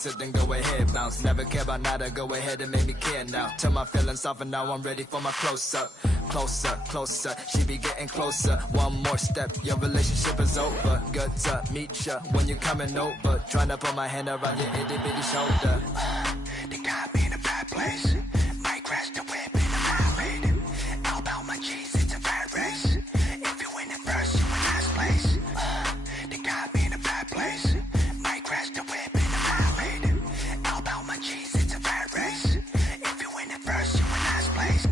So then go ahead, bounce. Never care about nada, go ahead and make me care now. Till my feelings off and now I'm ready for my close-up. Closer, closer, she be getting closer. One more step, your relationship is over. Good to meet ya when you're coming over. Trying to put my hand around your itty-bitty shoulder. They got me in a bad place. Might crash the whip in a violate. All about my cheese, it's a bad race. If you win it first, you in last place. They got me in a bad place. Might crash the whip in a violate. All about my cheese, it's a bad race. If you win it first, you in last place.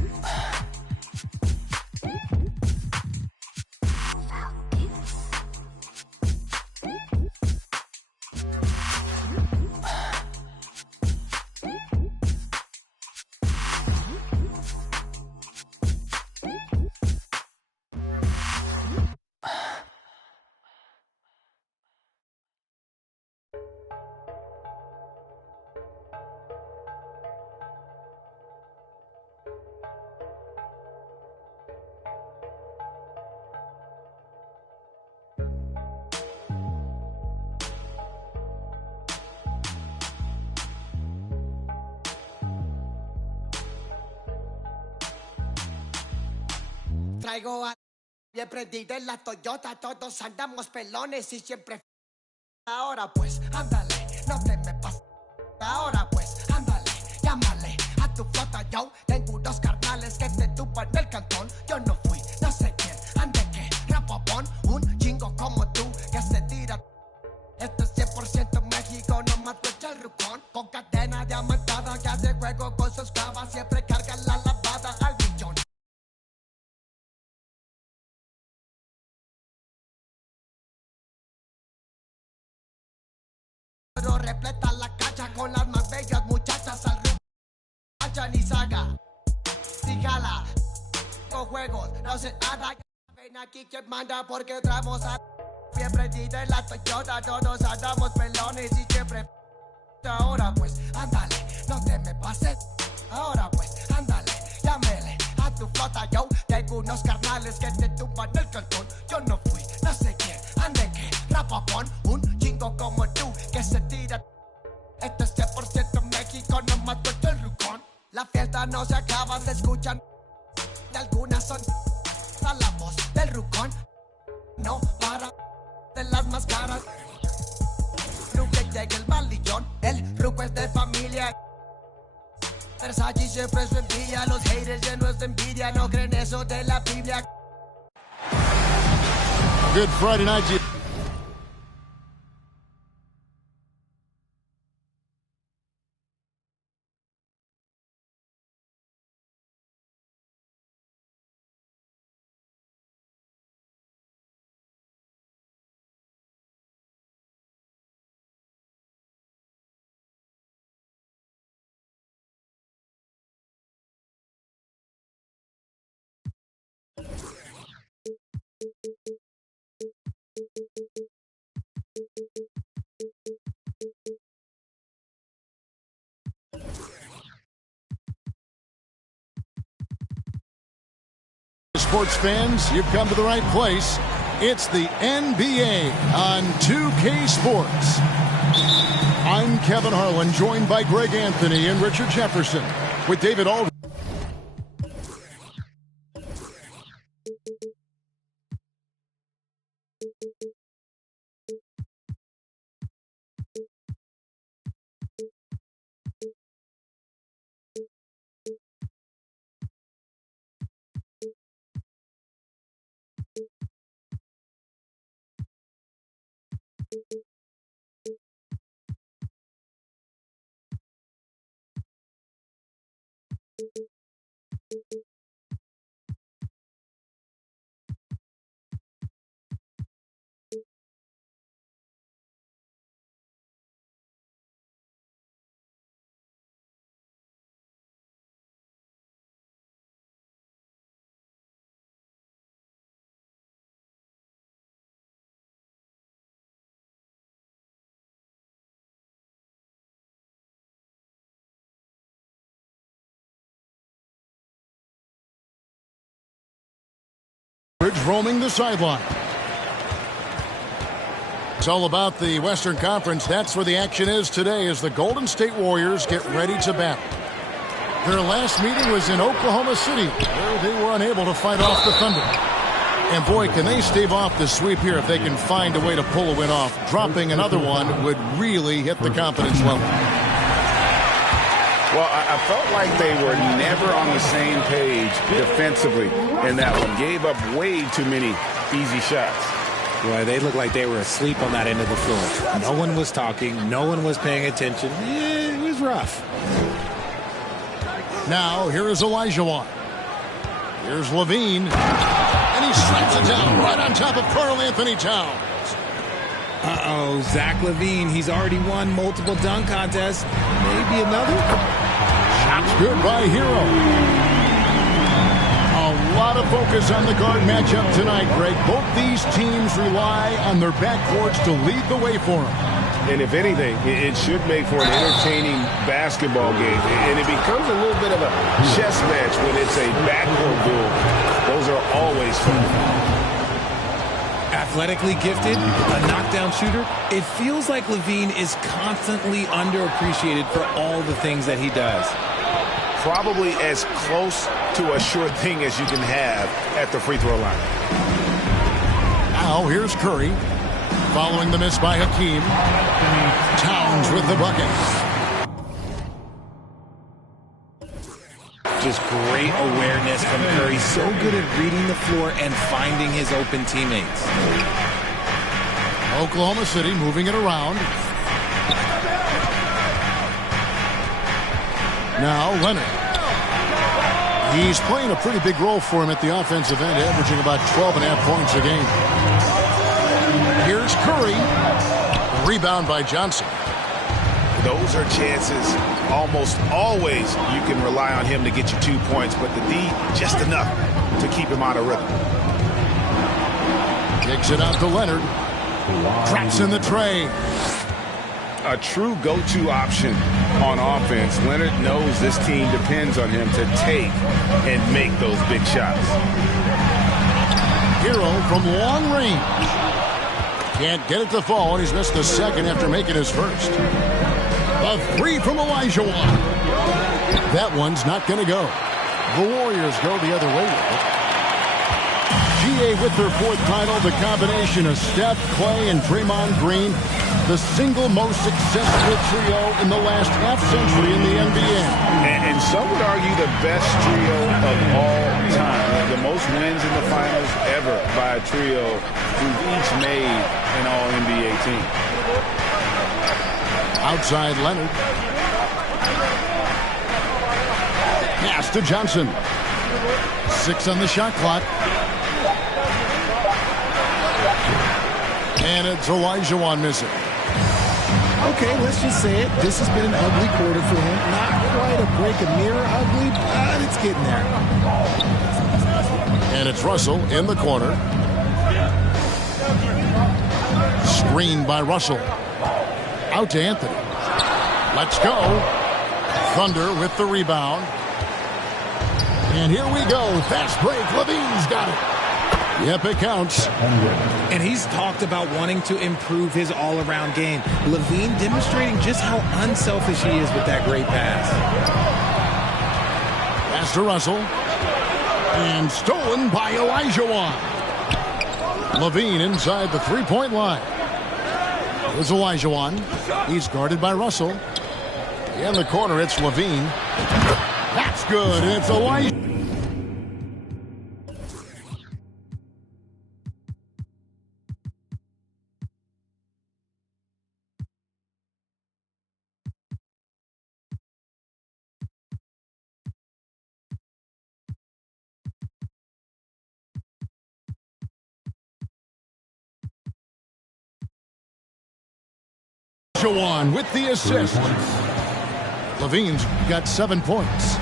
Traigo a... Y prendida en la Toyota, todos andamos pelones y siempre... Ahora pues, ándale, no te me pases. Ahora pues, ándale, llámale a tu flota, yo. Tengo unos carnales que te tupan el cantón. Yo no fui, no sé quién, ande que rapapón. Un chingo como tú que se tira. Esto es 100% México, no mato el rucón. Con cadena diamantada que hace juego con sus clavas. Siempre carga la lavada al millón. Pero repleta la cacha con las más bellas muchachas al ritmo. Hacha ni saga, si jala, con juegos, no se nada. Ven aquí que manda porque tramos a... Bien prendida en la Toyota, todos andamos pelones y siempre... Ahora pues, ándale, no te me pases. Ahora pues, ándale, llámele a tu flota, yo. Tengo unos carnales que te tumban el cantón. Yo no fui, no sé quién, ande que rapapón. Un chingo como tú que se tira. Esto es 100% México, no mato el rucón. La fiesta no se acaba, se escuchan. De algunas son a la voz del rucón. No para de las más caras. Nunca llega el malillón, el ruco es de familia. Versace siempre su envidia, los haters llenos de envidia, no creen eso de la Biblia. Good Friday night. Sports fans, you've come to the right place. It's the NBA on 2K Sports. I'm Kevin Harlan, joined by Greg Anthony and Richard Jefferson, with David Aldridge. Roaming the sideline. It's all about the Western Conference. That's where the action is today as the Golden State Warriors get ready to battle. Their last meeting was in Oklahoma City, where they were unable to fight off the Thunder. And boy, can they stave off the sweep here if they can find a way to pull a win off. Dropping another one would really hit the confidence level. Well, I felt like they were never on the same page defensively in that one. Gave up way too many easy shots. Boy, they looked like they were asleep on that end of the floor. No one was talking. No one was paying attention. It was rough. Now, here is Olajuwon. Here's LaVine. And he strikes it down right on top of Karl Anthony Towns. Uh-oh, Zach LaVine. He's already won multiple dunk contests. Maybe another? Shots good by Hero. A lot of focus on the guard matchup tonight, Greg. Both these teams rely on their backcourts to lead the way for them. And if anything, it should make for an entertaining basketball game. And it becomes a little bit of a chess match when it's a backcourt duel. Those are always fun. Athletically gifted, a knockdown shooter. It feels like LaVine is constantly underappreciated for all the things that he does. Probably as close to a sure thing as you can have at the free throw line. Now here's Curry. Following the miss by Hakeem. Towns with the bucket. Just great awareness from Curry. So good at reading the floor and finding his open teammates. Oklahoma City moving it around. Now Leonard. He's playing a pretty big role for him at the offensive end, averaging about 12.5 points a game. Here's Curry. Rebound by Johnson. Those are chances. Almost always you can rely on him to get you 2 points, but the D just enough to keep him out of rhythm. Kicks it out to Leonard. Traps in the tray. A true go-to option on offense. Leonard knows this team depends on him to take and make those big shots. Hero from long range. Can't get it to fall, and he's missed the second after making his first. A three from Olajuwon. That one's not going to go. The Warriors go the other way with it. GA with their fourth title, the combination of Steph, Clay, and Draymond Green, the single most successful trio in the last half-century in the NBA. And some would argue the best trio of all time. The most wins in the finals ever by a trio who've each made an All-NBA team. Outside Leonard. Pass to Johnson. 6 on the shot clock. And it's Olajuwon missing. Okay, let's just say it. This has been an ugly quarter for him. Not quite a break a mirror ugly, but it's getting there. And it's Russell in the corner. Screen by Russell. Out to Anthony. Let's go. Thunder with the rebound. And here we go. Fast break. LaVine's got it. Yep, it counts. And he's talked about wanting to improve his all-around game. LaVine demonstrating just how unselfish he is with that great pass. Pass to Russell. And stolen by Olajuwon. LaVine inside the three-point line. There's Olajuwon. He's guarded by Russell. In the corner, it's LaVine. That's good. And it's Olajuwon. Olajuwon with the assist. LaVine's got 7 points.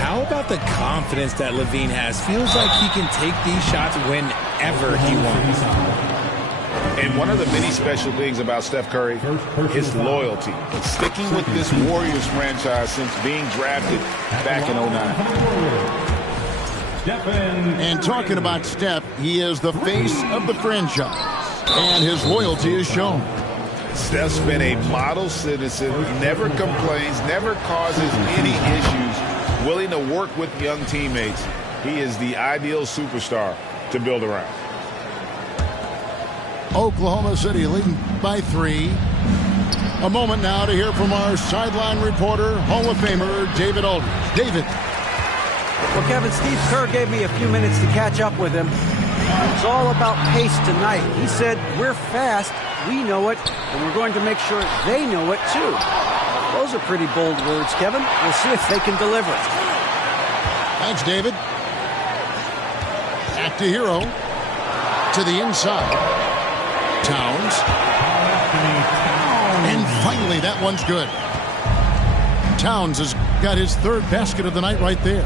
How about the confidence that LaVine has? Feels like he can take these shots whenever he wants. And one of the many special things about Steph Curry, his loyalty. Sticking with this Warriors franchise since being drafted back in 2009. And talking about Steph, he is the face of the franchise. And his loyalty is shown. Steph's been a model citizen, never complains, never causes any issues, willing to work with young teammates. He is the ideal superstar to build around. Oklahoma City leading by 3. A moment now to hear from our sideline reporter, Hall of Famer David Aldridge. David. Well, Kevin, Steve Kerr gave me a few minutes to catch up with him. It's all about pace tonight. He said, we're fast, we know it, and we're going to make sure they know it too. Those are pretty bold words, Kevin. We'll see if they can deliver. Thanks, David. Back to Hero. To the inside. Towns. And finally, that one's good. Towns has got his 3rd basket of the night right there.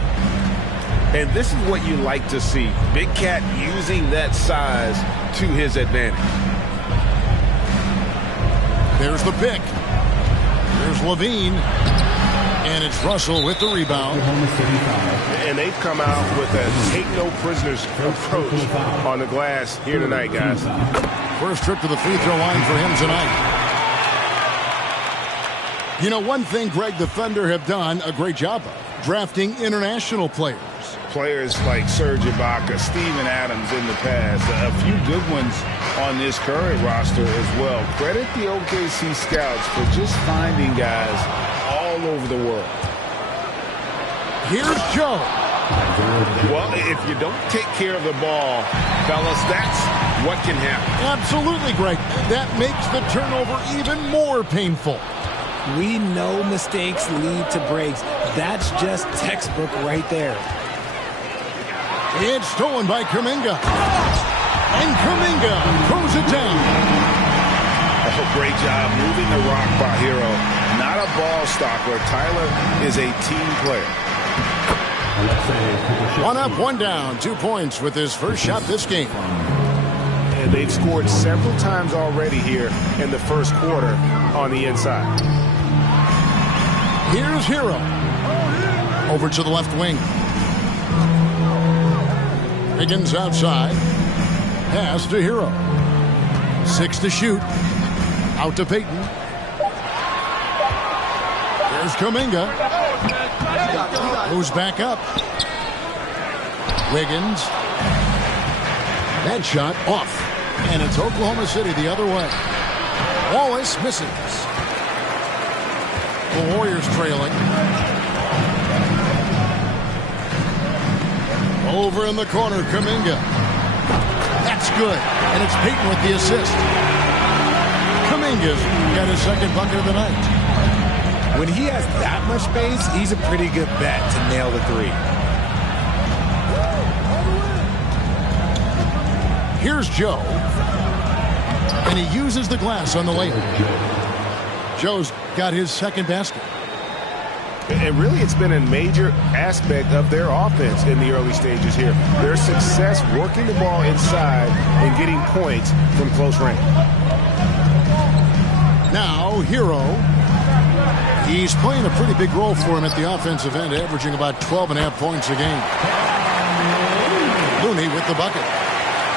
And this is what you like to see. Big Cat using that size to his advantage. There's the pick. There's Levine. And it's Russell with the rebound. And they've come out with a take-no-prisoners approach on the glass here tonight, guys. First trip to the free throw line for him tonight. You know, one thing Greg the Thunder have done a great job of, drafting international players. Players like Serge Ibaka, Steven Adams in the past, a few good ones on this current roster as well. Credit the OKC scouts for just finding guys all over the world. Here's Joe. Well, if you don't take care of the ball, fellas, that's what can happen. Absolutely, Greg. That makes the turnover even more painful. We know mistakes lead to breaks. That's just textbook right there. It's stolen by Kuminga. And Kuminga throws it down. Oh, great job moving the rock by Hero. Not a ball stopper. Tyler is a team player. 1 up, 1 down. 2 points with his first shot this game. And they've scored several times already here in the first quarter on the inside. Here's Hero. Over to the left wing. Higgins outside. Pass to Hero. 6 to shoot. Out to Payton. There's Kuminga. Goes back up. Wiggins. That shot off. And it's Oklahoma City the other way. Wallace misses. The Warriors trailing. Over in the corner, Kuminga. That's good. And it's Payton with the assist. Kuminga's got his 2nd bucket of the night. When he has that much space, he's a pretty good bet to nail the 3. Here's Joe. And he uses the glass on the layup. Joe's got his 2nd basket. And really, it's been a major aspect of their offense in the early stages here. Their success working the ball inside and getting points from close range. Now, Hero. He's playing a pretty big role for him at the offensive end, averaging about 12.5 points a game. Looney with the bucket.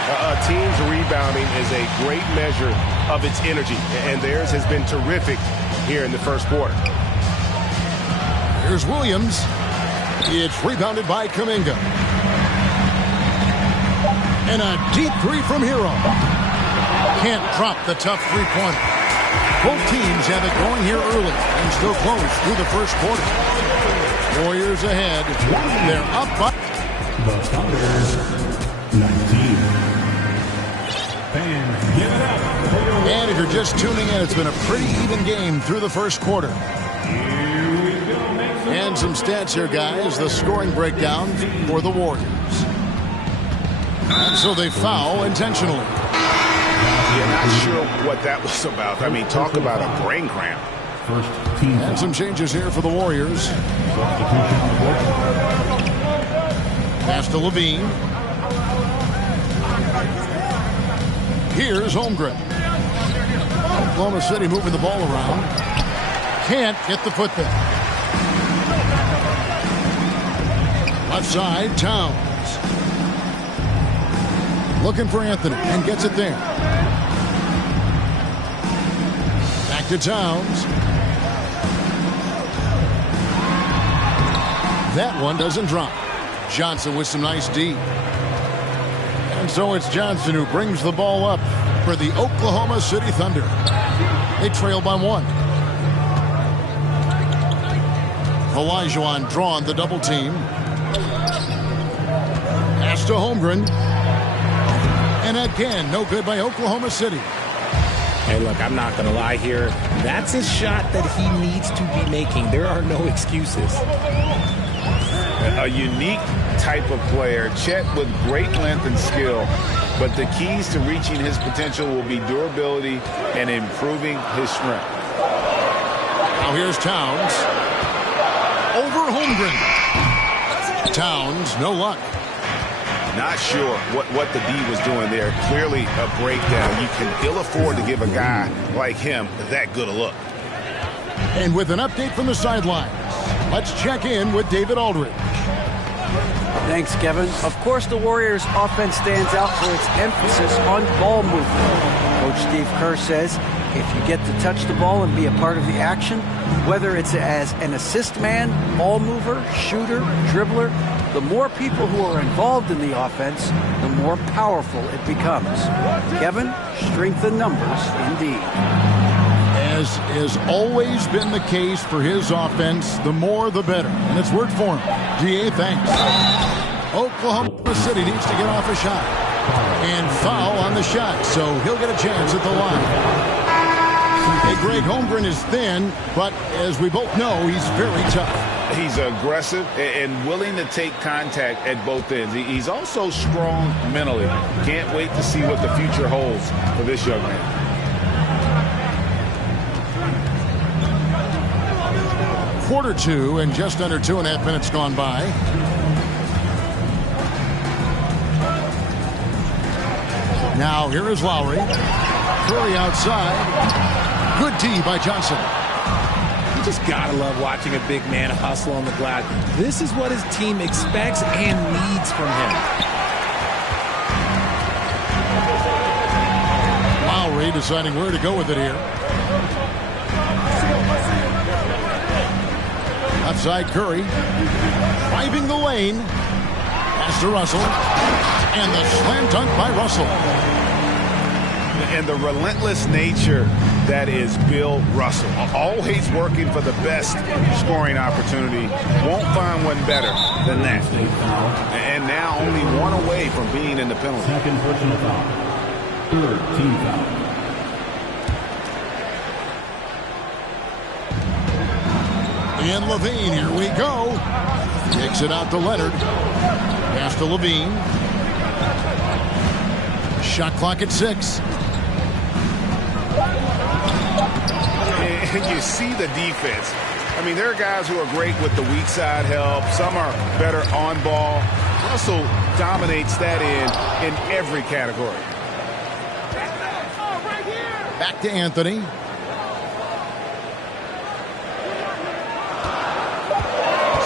A team's rebounding is a great measure of its energy, and theirs has been terrific here in the first quarter. Here's Williams. It's rebounded by Kuminga. And a deep 3 from Hero. Can't drop the tough 3-pointer. Both teams have it going here early and still close through the first quarter. Warriors ahead. They're up by... The Thunder, 19. Fans, give it up. And if you're just tuning in, it's been a pretty even game through the first quarter. And some stats here, guys. The scoring breakdown for the Warriors. And so they foul intentionally. Yeah, not sure what that was about. I mean, talk about a brain cramp. First team. And some changes here for the Warriors. Pass to Levine. Here's Holmgren. Oklahoma City moving the ball around. Can't get the putback. Left side, Towns. Looking for Anthony and gets it there. Back to Towns. That one doesn't drop. Johnson with some nice D. And so it's Johnson who brings the ball up for the Oklahoma City Thunder. They trail by 1. Olajuwon drawn the double team. Pass to Holmgren. And again, no good by Oklahoma City. Hey, look, I'm not going to lie here. That's a shot that he needs to be making. There are no excuses. A unique type of player. Chet with great length and skill. But the keys to reaching his potential will be durability and improving his strength. Now here's Towns. Over Holmgren. Towns, no luck. Not sure what the D was doing there. Clearly a breakdown. You can ill afford to give a guy like him that good a look. And with an update from the sidelines, let's check in with David Aldridge. Thanks, Kevin. Of course, the Warriors' offense stands out for its emphasis on ball movement. Coach Steve Kerr says if you get to touch the ball and be a part of the action, whether it's as an assist man, ball mover, shooter, dribbler, the more people who are involved in the offense, the more powerful it becomes. Kevin, strength in numbers indeed. As has always been the case for his offense, the more the better. And it's worked for him. DA, thanks. Oklahoma City needs to get off a shot. And foul on the shot, so he'll get a chance at the line. Hey, Greg, Holmgren is thin, but as we both know, he's very tough. He's aggressive and willing to take contact at both ends. He's also strong mentally. Can't wait to see what the future holds for this young man. Quarter 2 and just under 2.5 minutes gone by. Now here is Lowry. Curry outside. Good D by Johnson. You just gotta love watching a big man hustle on the glass. This is what his team expects and needs from him. Lowry deciding where to go with it here. Outside Curry. Driving the lane. Pass to Russell. And the slam dunk by Russell. And the relentless nature that is Bill Russell. Always working for the best scoring opportunity. Won't find one better than that. And now only one away from being in the penalty. Second personal foul. Third team foul. And Levine, here we go. Takes it out to Leonard. Pass to Levine. Shot clock at 6. And you see the defense. I mean, there are guys who are great with the weak side help. Some are better on ball. Russell dominates that in every category. Back to Anthony.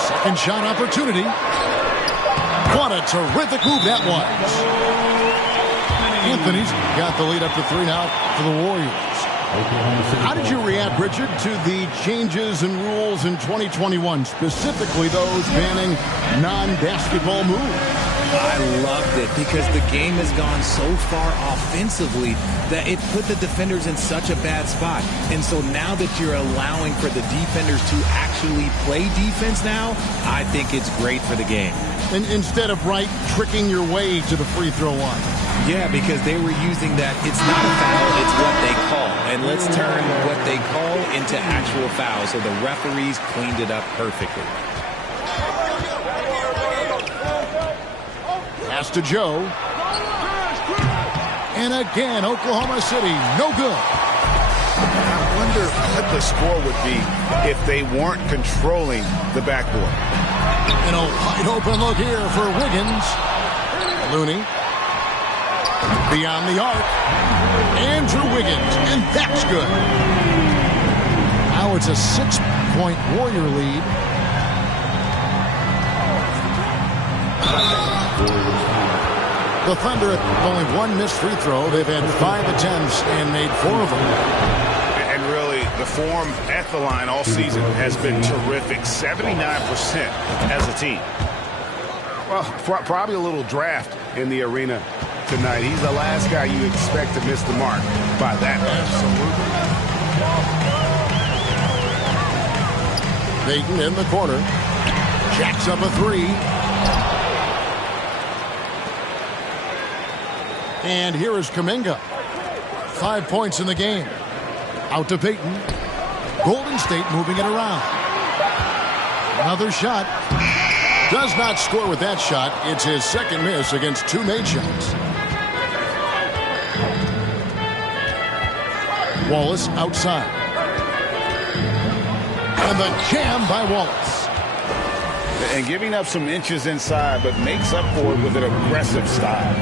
Second shot opportunity. What a terrific move that was. Anthony's got the lead up to 3 now for the Warriors. How did you react, Richard, to the changes and rules in 2021, specifically those banning non-basketball moves? I loved it because the game has gone so far offensively that it put the defenders in such a bad spot. And so now that you're allowing for the defenders to actually play defense now, I think it's great for the game. And instead of tricking your way to the free throw line. Yeah, because they were using that it's not a foul, it's what they call. And let's turn what they call into actual fouls. So the referees cleaned it up perfectly. Pass to Joe. And again, Oklahoma City, no good. I wonder what the score would be if they weren't controlling the backboard. And a wide open look here for Wiggins. Looney. Beyond the arc. Andrew Wiggins. And that's good. Now it's a 6-point Warrior lead. The Thunder have only one missed free throw. They've had 5 attempts and made 4 of them. And really, The form at the line all season has been terrific, 79% as a team. Well, probably a little draft in the arena tonight. He's the last guy you expect to miss the mark by that much. Payton in the corner. Jacks up a three. And here is Kuminga. 5 points in the game. Out to Payton. Golden State moving it around. Another shot. Does not score with that shot. It's his second miss against 2 made shots. Wallace outside. And the jam by Wallace. And giving up some inches inside, but makes up for it with an aggressive style.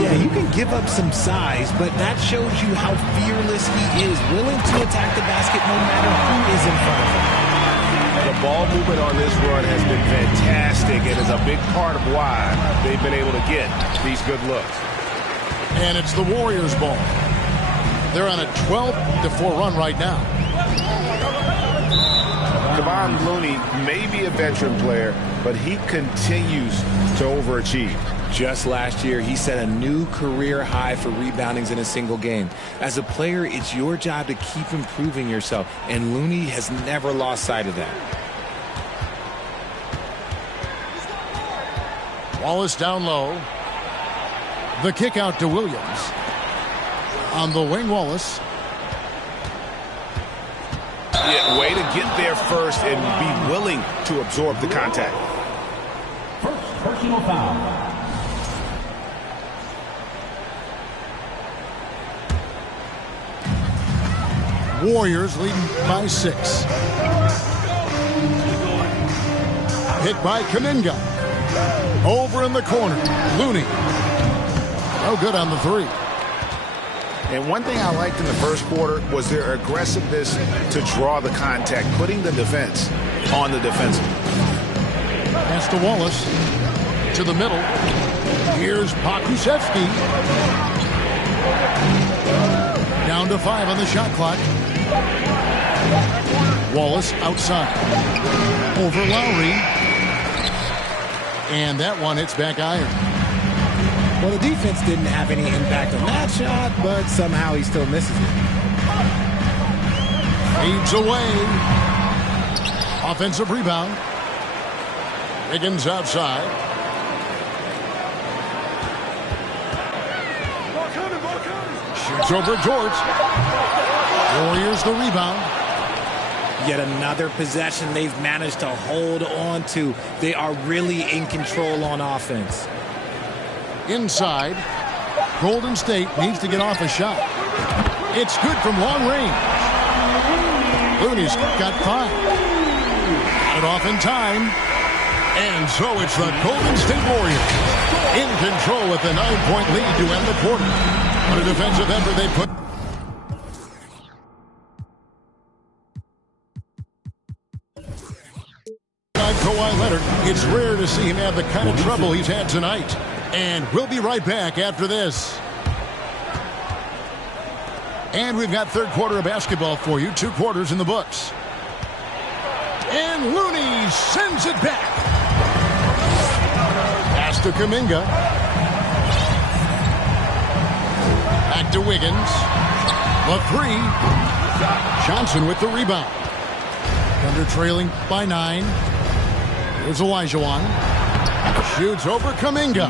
Yeah, you can give up some size, but that shows you how fearless he is, willing to attack the basket no matter who is in front of him. The ball movement on this run has been fantastic and is a big part of why they've been able to get these good looks. And it's the Warriors' ball. They're on a 12-4 run right now. Kevon Looney may be a veteran player, but he continues to overachieve. Just last year, he set a new career high for reboundings in a single game. As a player, it's your job to keep improving yourself, and Looney has never lost sight of that. Wallace down low. The kick out to Williams. On the wing, Wallace. Yeah, way to get there first and be willing to absorb the contact. First personal foul. Warriors leading by 6. Hit by Kuminga. Over in the corner. Looney. No good on the 3. And one thing I liked in the first quarter was their aggressiveness to draw the contact, putting the defense on the defensive. Pass to Wallace. To the middle. Here's Pokusevski. Down to 5 on the shot clock. Wallace outside. Over Lowry. And that one hits back iron. Well, the defense didn't have any impact on that shot, but somehow he still misses it. Fades away. Offensive rebound. Higgins outside. Shoots over George. Warriors the rebound. Yet another possession they've managed to hold on to. They are really in control on offense. Inside. Golden State needs to get off a shot. It's good from long range. Looney's got 5. Got it off in time. And so it's the Golden State Warriors in control with a 9-point lead to end the quarter. What a defensive effort they put. Kawhi Leonard, it's rare to see him have the kind of trouble he's had tonight. And we'll be right back after this. And we've got third quarter of basketball for you. 2 quarters in the books. And Looney sends it back. Pass to Kuminga. Back to Wiggins. The 3. Johnson with the rebound. Thunder trailing by 9. Here's Olajuwon. Shoots over Kuminga.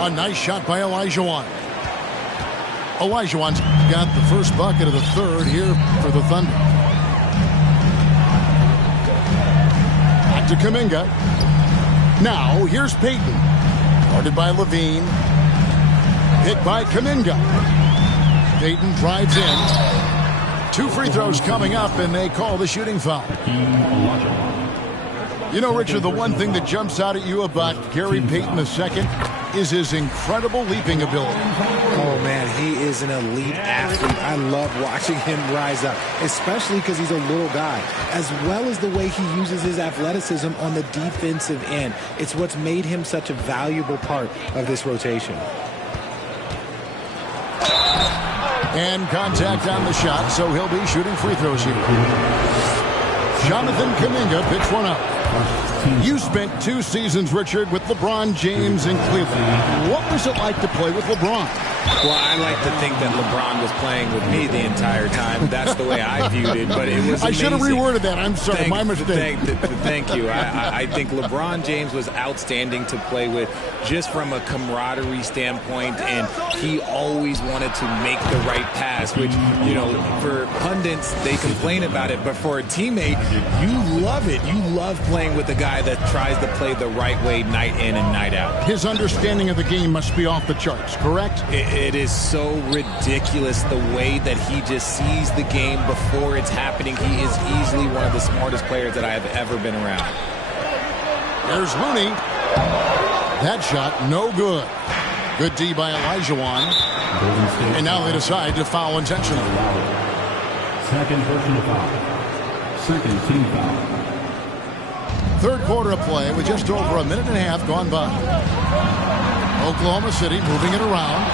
A nice shot by Olajuwon. Olajuwon's got the first bucket of the third here for the Thunder. Back to Kuminga. Now, here's Payton. Guarded by Levine. Hit by Kuminga. Payton drives in. 2 free throws coming up, and they call the shooting foul. You know, Richard, the one thing that jumps out at you about Gary Payton II is his incredible leaping ability. Oh, man, he is an elite athlete. I love watching him rise up, especially because he's a little guy, as well as the way he uses his athleticism on the defensive end. It's what's made him such a valuable part of this rotation. And contact on the shot, so he'll be shooting free throws here. Jonathan Kuminga picks one up. You spent 2 seasons, Richard, with LeBron James in Cleveland. What was it like to play with LeBron? Well, I like to think that LeBron was playing with me the entire time. That's the way I viewed it, but it was amazing. I should have reworded that. I'm sorry, my mistake. Thank you. I think LeBron James was outstanding to play with just from a camaraderie standpoint, and he always wanted to make the right pass, which, you know, for pundits, they complain about it, but for a teammate, you love it. You love playing with a guy that tries to play the right way night in and night out. His understanding of the game must be off the charts, correct? It is so ridiculous the way that he just sees the game before it's happening. He is easily one of the smartest players that I have ever been around. There's Looney. That shot, no good. Good D by Olajuwon. And now they decide to foul intentionally. Second personal foul. Second team foul. Third quarter of play with just over a minute and a half gone by. Oklahoma City moving it around.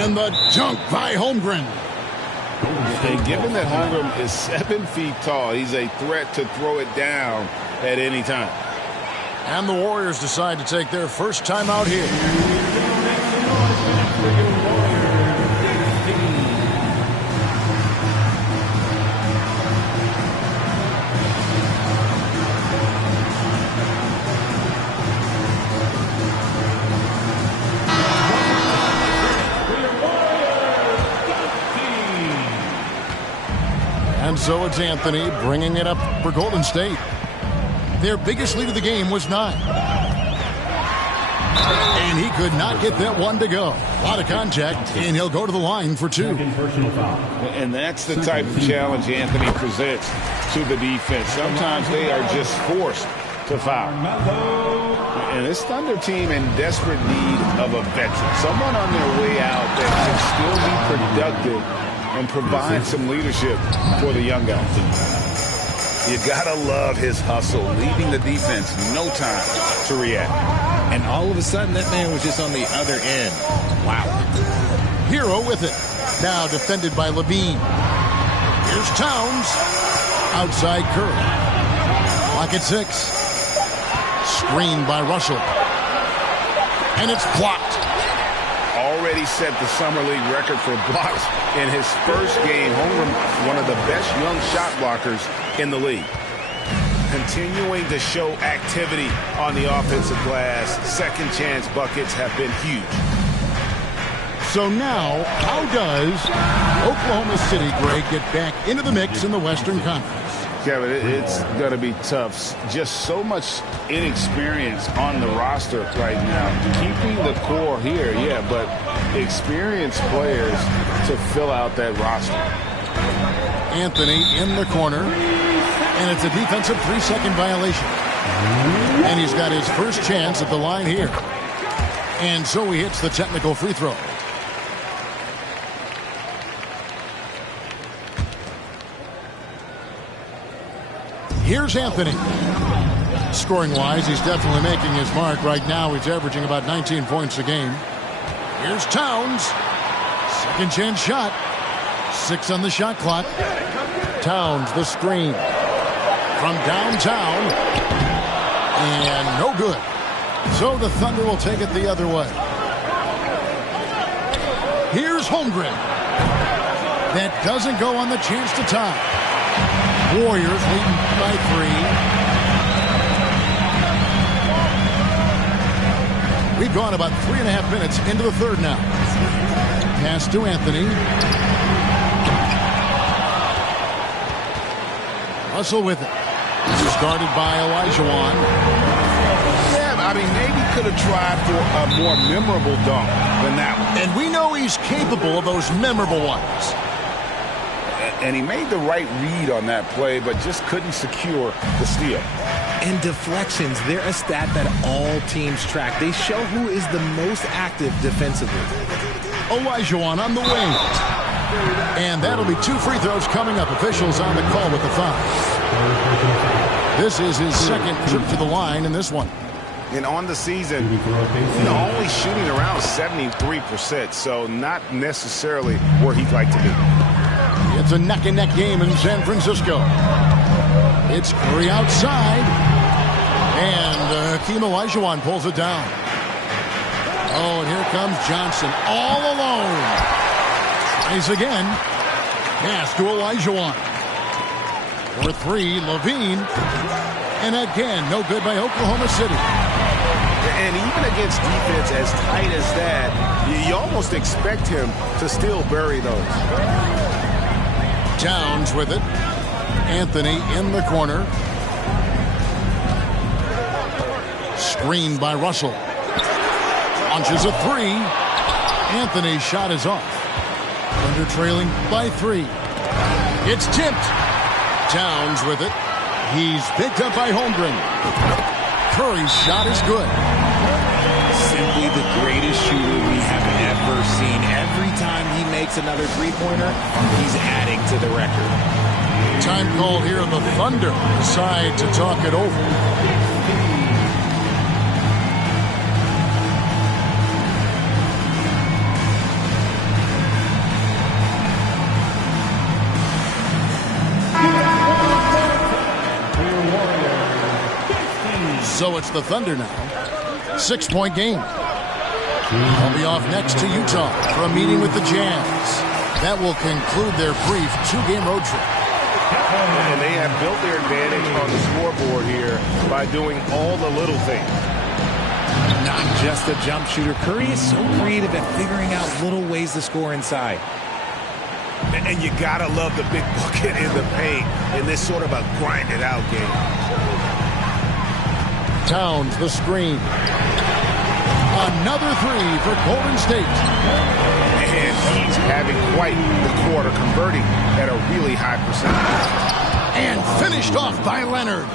And the dunk by Holmgren. And given that Holmgren is 7 feet tall, he's a threat to throw it down at any time. And the Warriors decide to take their first time out here. And so it's Anthony bringing it up for Golden State. Their biggest lead of the game was 9. And he could not get that one to go. A lot of contact, and he'll go to the line for 2. And that's the type of challenge Anthony presents to the defense. Sometimes they are just forced to foul. And this Thunder team in desperate need of a veteran. Someone on their way out that can still be productive and provide some leadership for the young guys. You gotta love his hustle, leaving the defense no time to react. And all of a sudden, that man was just on the other end. Wow. Hero with it. Now defended by Levine. Here's Towns. Outside Curry. Clock at 6. Screened by Russell. And it's blocked. Already set the Summer League record for blocks in his first game. Holmgren, one of the best young shot blockers in the league. Continuing to show activity on the offensive glass. Second chance buckets have been huge. So now, how does Oklahoma City, Greg, get back into the mix in the Western Conference? Kevin, it's going to be tough. Just so much inexperience on the roster right now. Keeping the core here, yeah, but experienced players to fill out that roster. Anthony in the corner, and it's a defensive 3-second violation. And he's got his first chance at the line here. And so he hits the technical free throw. Here's Anthony. Scoring-wise, he's definitely making his mark. Right now, he's averaging about 19 points a game. Here's Towns. Second chance shot. 6 on the shot clock. Towns, the screen. From downtown. And no good. So the Thunder will take it the other way. Here's Holmgren. That doesn't go on the chance to tie. Warriors leading by 3. We've gone about 3.5 minutes into the third now. Pass to Anthony. Russell with it. This is guarded by Olajuwon. Yeah, I mean, maybe could have tried for a more memorable dunk than that one. And we know he's capable of those memorable ones. And he made the right read on that play, but just couldn't secure the steal. And deflections, they're a stat that all teams track. They show who is the most active defensively. Olajuwon on the wing. And that'll be 2 free throws coming up. Officials on the call with the foul. This is his second trip to the line in this one. And on the season, only shooting around 73%, so not necessarily where he'd like to be. It's a neck-and-neck game in San Francisco. It's Curry outside, and Hakeem Olajuwon pulls it down. Oh, and here comes Johnson all alone. Tries again. Pass to Olajuwon. For three, Levine. And again, no good by Oklahoma City. And even against defense as tight as that, you almost expect him to still bury those. Towns with it. Anthony in the corner. Screened by Russell. Launches a three. Anthony's shot is off. Thunder trailing by 3. It's tipped. Towns with it. He's picked up by Holmgren. Curry's shot is good. Simply the greatest shooter we have ever seen. Every time he makes another three-pointer, he's adding to the record. Time call here. The Thunder decide to talk it over. So it's the Thunder now. 6-point game. They'll be off next to Utah for a meeting with the Jazz. That will conclude their brief 2-game road trip. And they have built their advantage on the scoreboard here by doing all the little things. Not just a jump shooter. Curry is so creative at figuring out little ways to score inside. And you gotta love the big bucket in the paint in this sort of a grinded-out game. Towns, the screen. Another three for Golden State. And he's having quite the quarter, converting at a really high percentage. And finished off by Leonard.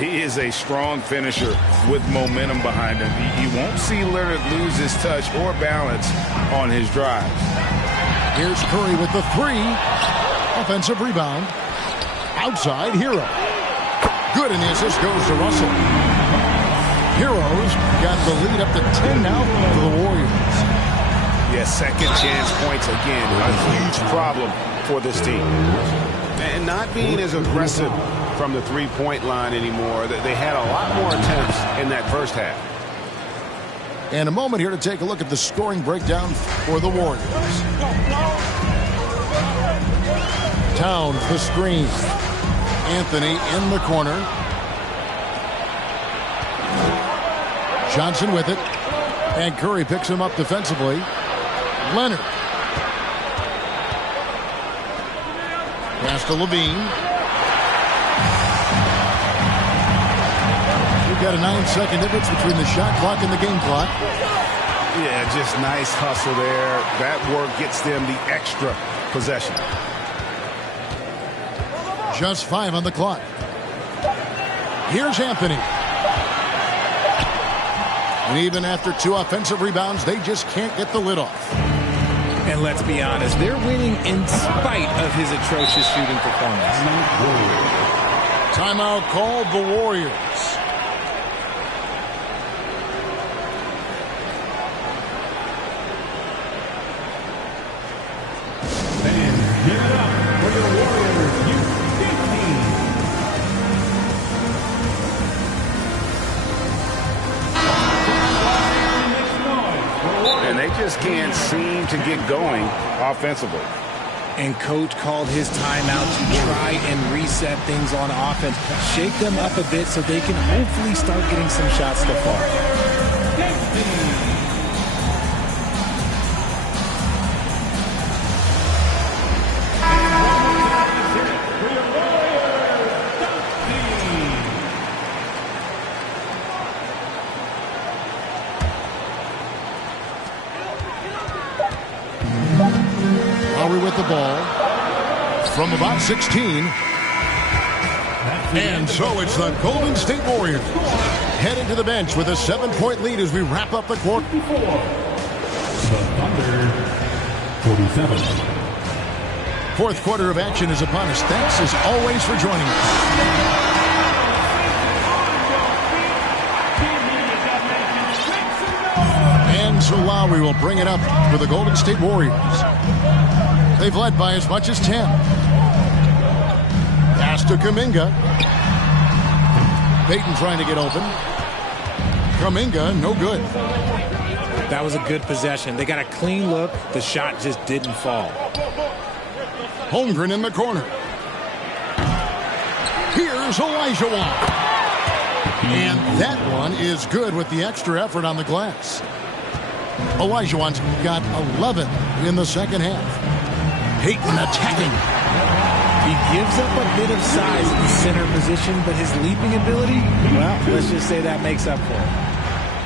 He is a strong finisher with momentum behind him. You won't see Leonard lose his touch or balance on his drives. Here's Curry with the three. Offensive rebound. Outside, Hero. Good, and the assist goes to Russell. Heroes got the lead up to 10 now for the Warriors. Yeah, second chance points again. A huge problem for this team. And not being as aggressive from the three-point line anymore. They had a lot more attempts in that first half. And a moment here to take a look at the scoring breakdown for the Warriors. Towns, the screen. Anthony in the corner. Johnson with it. And Curry picks him up defensively. Leonard. Pass to Levine. We've got a 9-second difference between the shot clock and the game clock. Yeah, just nice hustle there. That work gets them the extra possession. Just 5 on the clock. Here's Anthony. And even after 2 offensive rebounds, they just can't get the lid off. And let's be honest, they're winning in spite of his atrocious shooting performance. Timeout called the Warriors. And give it up for your Warriors U15. And they just can't seem to get going offensively. And coach called his timeout to try and reset things on offense. Shake them up a bit so they can hopefully start getting some shots to fall. With the ball from about 16. And so it's the Golden State Warriors heading to the bench with a 7-point lead as we wrap up the quarter. The Thunder, 47. Fourth quarter of action is upon us. Thanks as always for joining us. So Lowry will bring it up for the Golden State Warriors. They've led by as much as 10. Pass to Kuminga. Payton trying to get open. Kuminga, no good. That was a good possession. They got a clean look. The shot just didn't fall. Holmgren in the corner. Here's Olajuwon. And that one is good with the extra effort on the glass. Olajuwon's got 11 in the second half. Payton attacking. He gives up a bit of size in the center position, but his leaping ability, well, let's just say that makes up for it.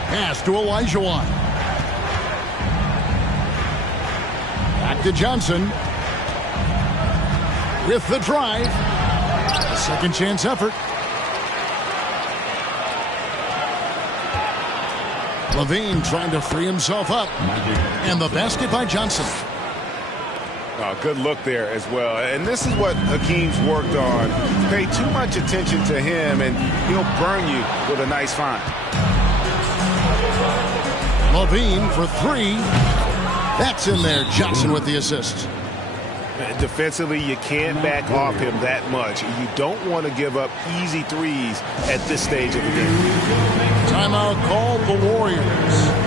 Pass to Olajuwon. Back to Johnson. With the drive. A second chance effort. Levine trying to free himself up. And the basket by Johnson. Oh, good look there as well. And this is what Hakeem's worked on. Pay too much attention to him, and he'll burn you with a nice find. Levine for three. That's in there. Johnson with the assist. Defensively, you can't back off him that much. You don't want to give up easy threes at this stage of the game. Timeout called the Warriors.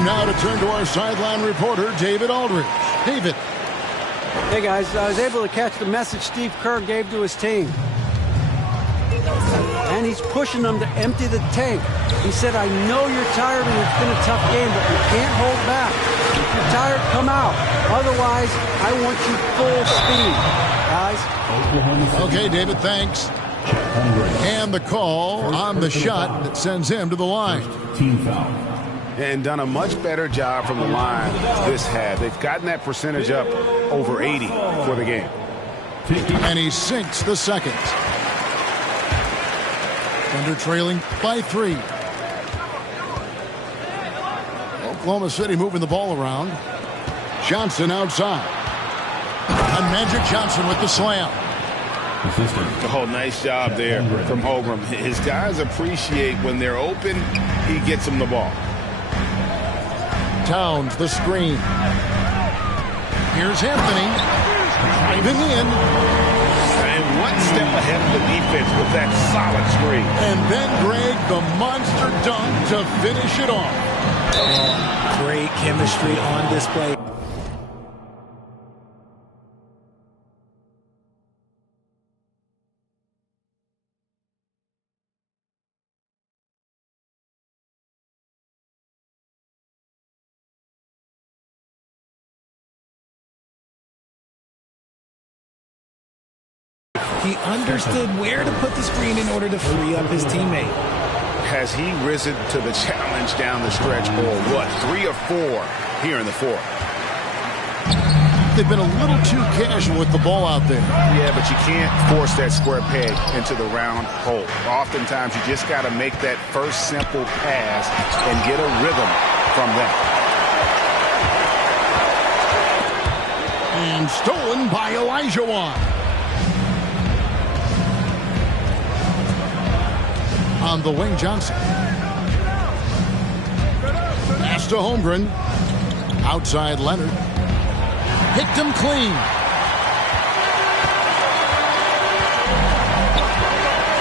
Now to turn to our sideline reporter, David Aldridge. David. Hey, guys. I was able to catch the message Steve Kerr gave to his team. And he's pushing them to empty the tank. He said, I know you're tired and it's been a tough game, but you can't hold back. If you're tired, come out. Otherwise, I want you full speed. Guys. Okay, David, thanks. And the call on the shot that sends him to the line. Team foul. And done a much better job from the line this half. They've gotten that percentage up over 80 for the game. And he sinks the second. Thunder trailing by 3. Oklahoma City moving the ball around. Johnson outside. And Magic Johnson with the slam. Oh, nice job there from Holmgren. His guys appreciate when they're open, he gets them the ball. Towns, the screen. Here's Anthony. Driving in. And one step ahead of the defense with that solid screen. And then Greg, the monster dunk to finish it off. Great chemistry on display. He understood where to put the screen in order to free up his teammate. Has he risen to the challenge down the stretch, or what? 3 or 4 here in the fourth. They've been a little too casual with the ball out there. Yeah, but you can't force that square peg into the round hole. Oftentimes, you just got to make that first simple pass and get a rhythm from that. And stolen by Olajuwon. On the wing, Johnson. Pass to Holmgren. Outside Leonard. Hit him clean.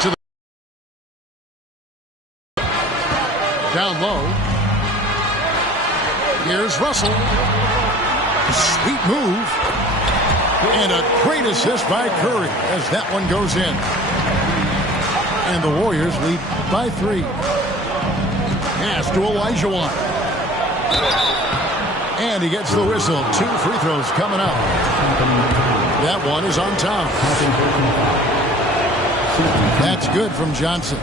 To the down low. Here's Russell. Sweet move. And a great assist by Curry as that one goes in. And the Warriors lead by 3. Pass to Olajuwon. And he gets the whistle. 2 free throws coming up. That one is on top. That's good from Johnson.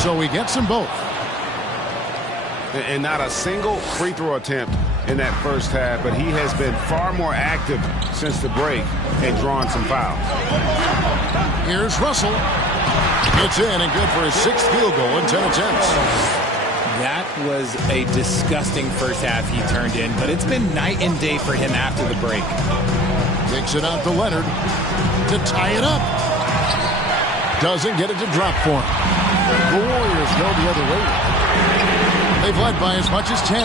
So he gets them both. And not a single free throw attempt in that first half, but he has been far more active since the break and drawn some fouls. Here's Russell. It's in and good for his 6th field goal in 10 attempts. That was a disgusting first half he turned in, but it's been night and day for him after the break. Takes it out to Leonard to tie it up. Doesn't get it to drop for him. The Warriors go the other way. They've led by as much as 10.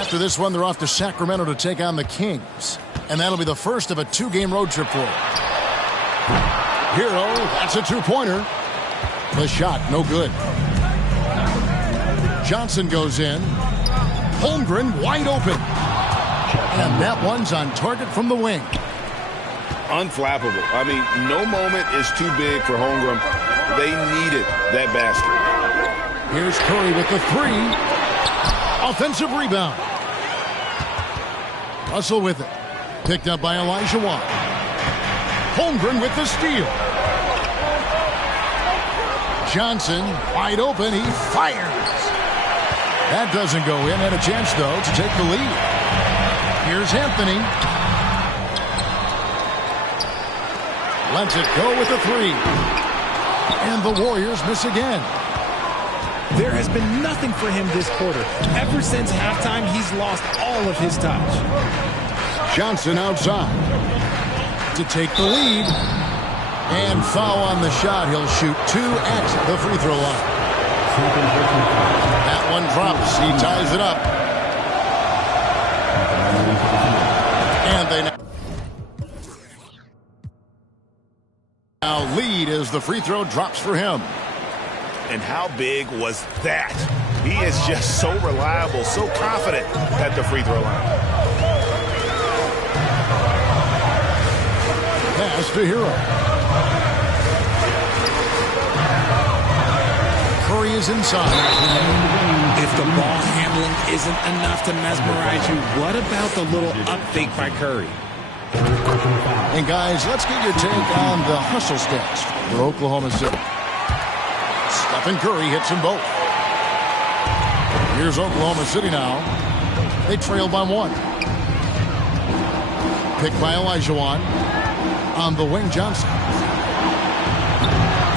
After this one, they're off to Sacramento to take on the Kings. And that'll be the first of a 2-game road trip for them. Hero, that's a 2-pointer. The shot, no good. Johnson goes in. Holmgren wide open. And that one's on target from the wing. Unflappable. I mean, no moment is too big for Holmgren. They needed that basket. Here's Curry with the 3. Offensive rebound. Russell with it. Picked up by Olajuwon. Holmgren with the steal. Johnson wide open. He fires. That doesn't go in. Had a chance, though, to take the lead. Here's Anthony. Lets it go with the 3. And the Warriors miss again. There has been nothing for him this quarter. Ever since halftime, he's lost all of his touch. Johnson outside to take the lead. And foul on the shot. He'll shoot 2 at the free throw line. That one drops. He ties it up. And they now lead as the free throw drops for him. And how big was that? He is just so reliable, so confident at the free throw line. Pass to Hero. Curry is inside. If the ball handling isn't enough to mesmerize you, what about the little up fake by Curry? And guys, let's get your take on the hustle stats for Oklahoma City. Stephen Curry hits them both. Here's Oklahoma City now. They trail by 1. Picked by Olajuwon. On the wing, Johnson.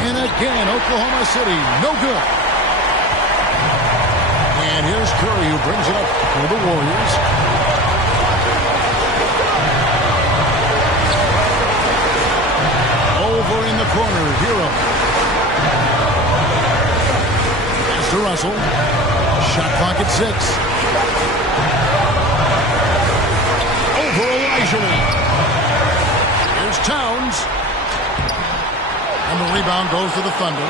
And again, Oklahoma City, no good. And here's Curry, who brings it up for the Warriors. Over in the corner, Hero. Pass to Russell. Shot clock at 6. Over Olajuwon. Here's Towns. And the rebound goes to the Thunder.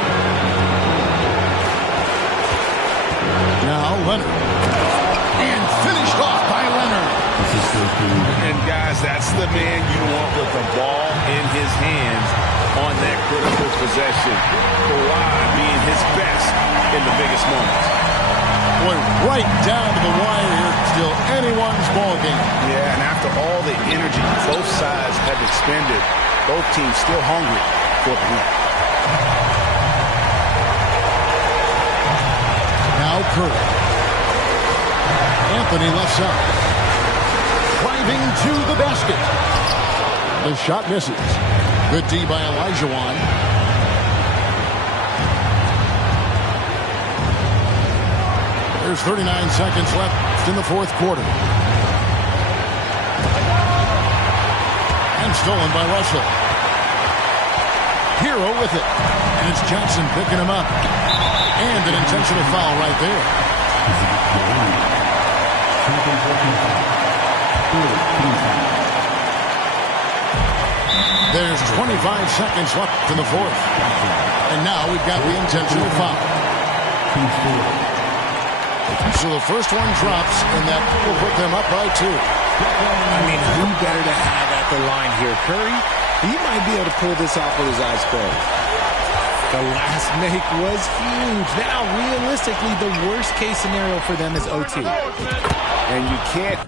Now Leonard. And finished off by Leonard. And guys, that's the man you want with the ball in his hands on that critical possession. Kawhi being his best in the biggest moments. Boy, right down to the wire here. Still anyone's ball game. Yeah, and after all the energy both sides have expended, both teams still hungry for the win. Now Curry. Anthony left side. Driving to the basket. The shot misses. Good D by Olajuwon. There's 39 seconds left in the fourth quarter. And stolen by Russell. Hero with it. And it's Johnson picking him up. And an intentional foul right there. There's 25 seconds left in the fourth. And now we've got the intentional foul. So the first one drops, and that will put them up by 2. I mean, who better to have at the line here? Curry, he might be able to pull this off with his eyes closed. The last make was huge. Now, realistically, the worst-case scenario for them is OT. And you can't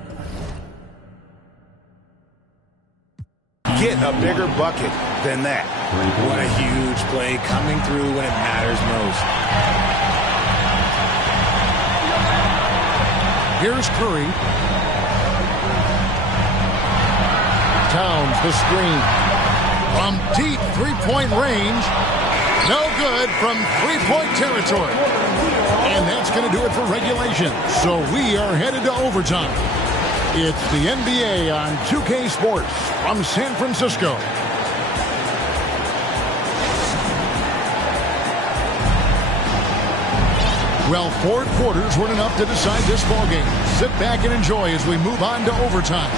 get a bigger bucket than that. What a huge play coming through when it matters most. Here's Curry. Towns the screen. From deep three-point range. No good from three-point territory. And that's going to do it for regulation. So we are headed to overtime. It's the NBA on 2K Sports from San Francisco. Well, 4 quarters weren't enough to decide this ballgame. Sit back and enjoy as we move on to overtime.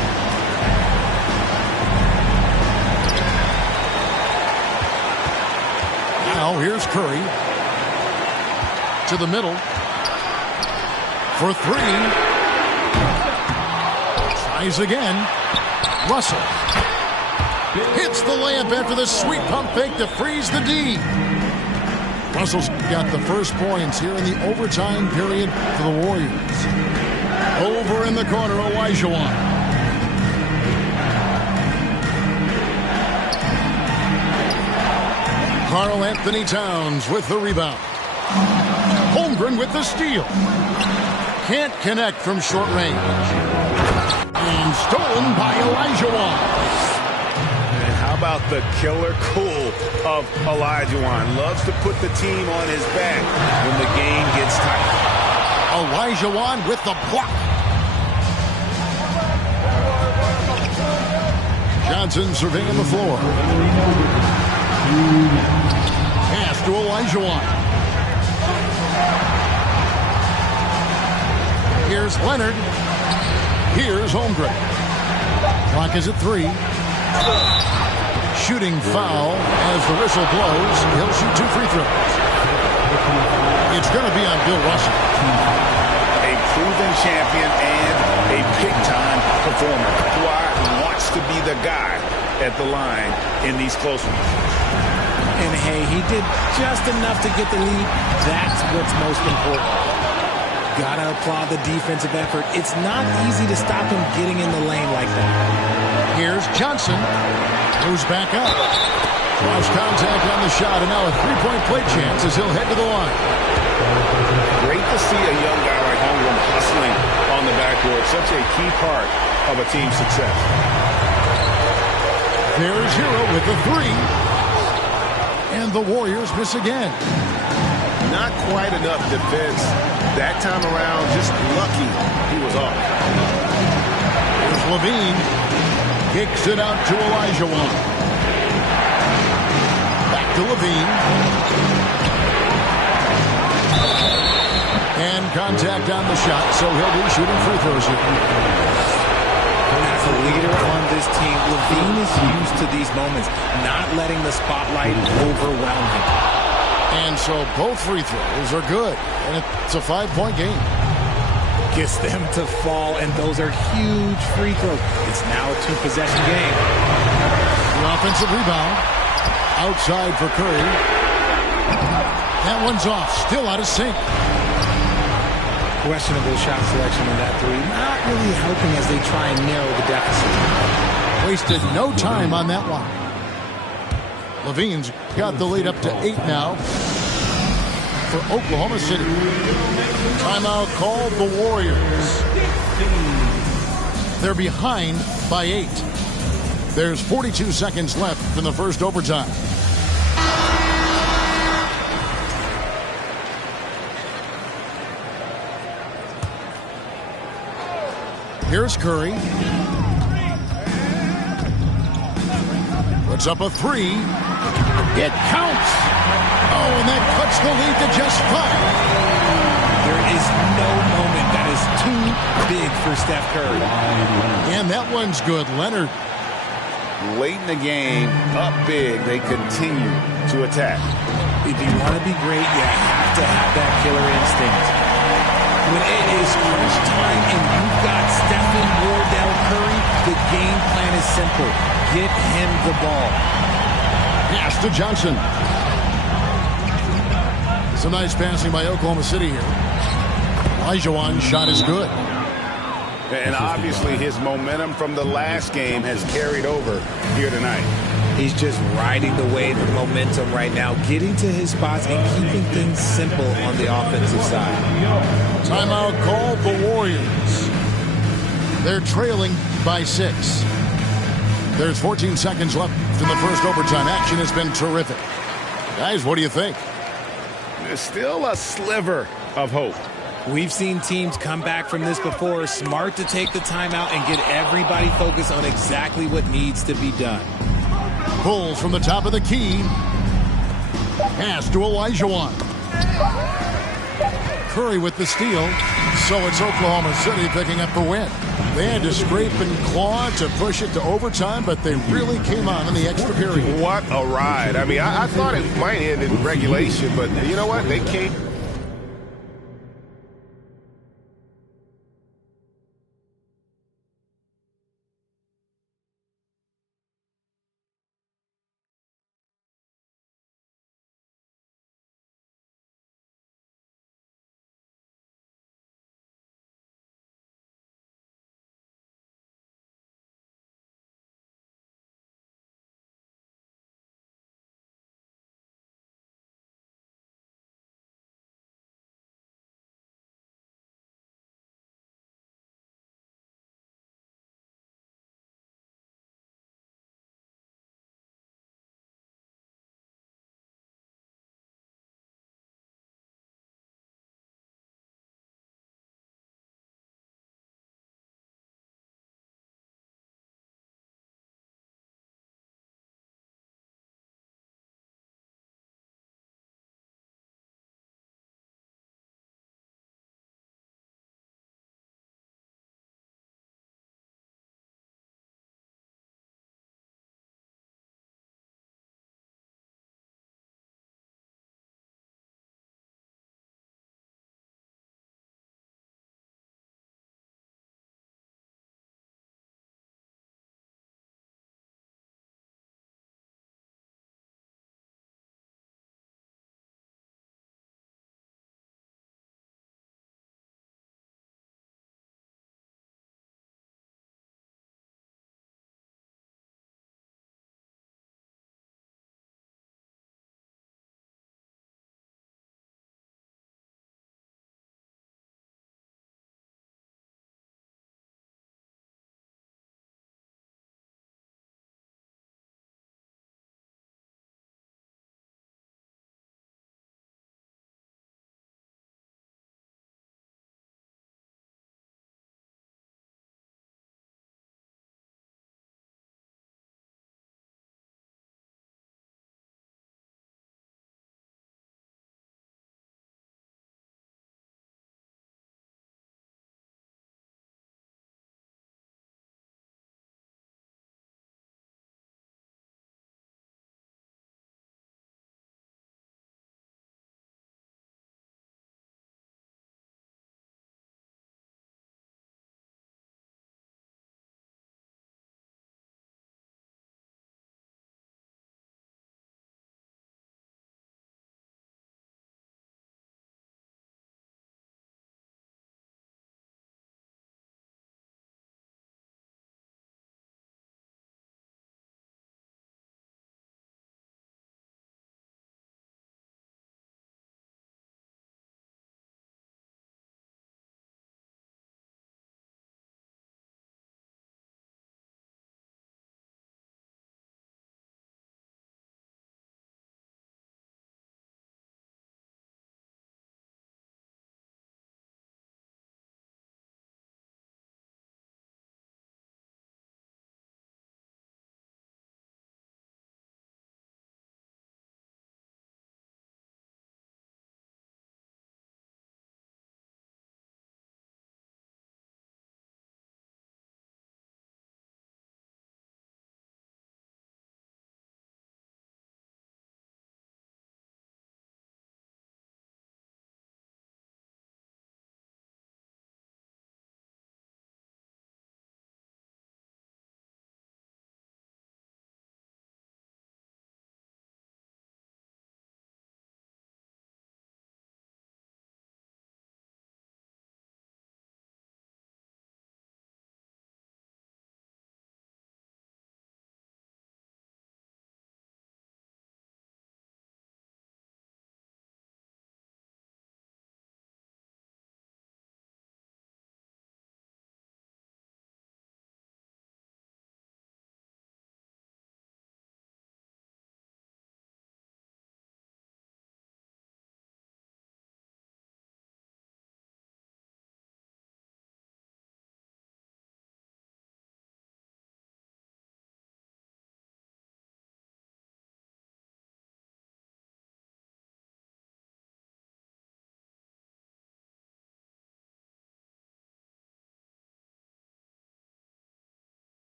Now here's Curry. To the middle. For 3. Tries again. Russell. Hits the layup after the sweet pump fake to freeze the D. Russell's got the first points here in the overtime period for the Warriors. Over in the corner, Olajuwon. Karl Anthony Towns with the rebound. Holmgren with the steal. Can't connect from short range. And stolen by Olajuwon. How about the killer cool of Olajuwon? Loves to put the team on his back when the game gets tight. Olajuwon with the block. Johnson surveying the floor. Pass to Olajuwon. Here's Leonard. Here's Holmgren. Clock is at 3. Shooting foul as the whistle blows. He'll shoot 2 free throws. It's going to be on Bill Russell. A proven champion and a big-time performer. Kawhi wants to be the guy at the line in these close ones. And hey, he did just enough to get the lead. That's what's most important. Gotta applaud the defensive effort. It's not easy to stop him getting in the lane like that. Here's Johnson. Moves back up. Lost contact on the shot, and now a three-point play chance as he'll head to the line. Great to see a young guy like Holmgren hustling on the backboard. Such a key part of a team's success. There's Hero with the 3. And the Warriors miss again. Not quite enough defense that time around. Just lucky he was off. Here's Levine. Kicks it out to Olajuwon. Back to Levine. And contact on the shot, so he'll be shooting free throws here. As a leader on this team, Levine is used to these moments, not letting the spotlight overwhelm him. And so both free throws are good, and it's a 5-point game. Gets them to fall, and those are huge free throws. It's now a 2-possession game. The offensive rebound. Outside for Curry. That one's off. Still out of sync. questionable shot selection in that three. Not really helping as they try and narrow the deficit. Wasted no time on that one. Levine's got the lead up to 8 now for Oklahoma City. Timeout called the Warriors. They're behind by 8. There's 42 seconds left in the first overtime. Here's Curry. Puts up a 3. It counts. Oh, and that cuts the lead to just 5. There is no moment that is too big for Steph Curry. And that one's good. Leonard. Late in the game, up big, they continue to attack. If you want to be great, you have to have that killer instinct. When it is crunch time and you've got Stephen Wardell Curry, the game plan is simple. Get him the ball. Pass to Johnson. Some nice passing by Oklahoma City here. Olajuwon's shot is good. And obviously his momentum from the last game has carried over here tonight. He's just riding the wave of momentum right now, getting to his spots and keeping things simple on the offensive side. Timeout called the Warriors. They're trailing by 6. There's 14 seconds left in the first overtime. Action has been terrific. Guys, what do you think? There's still a sliver of hope. We've seen teams come back from this before. Smart to take the timeout and get everybody focused on exactly what needs to be done. Pulls from the top of the key. Pass to Olajuwon. Curry with the steal. So it's Oklahoma City picking up the win. They had to scrape and claw to push it to overtime, but they really came on in the extra period. What a ride. I mean, I thought it might end in regulation, but you know what? They came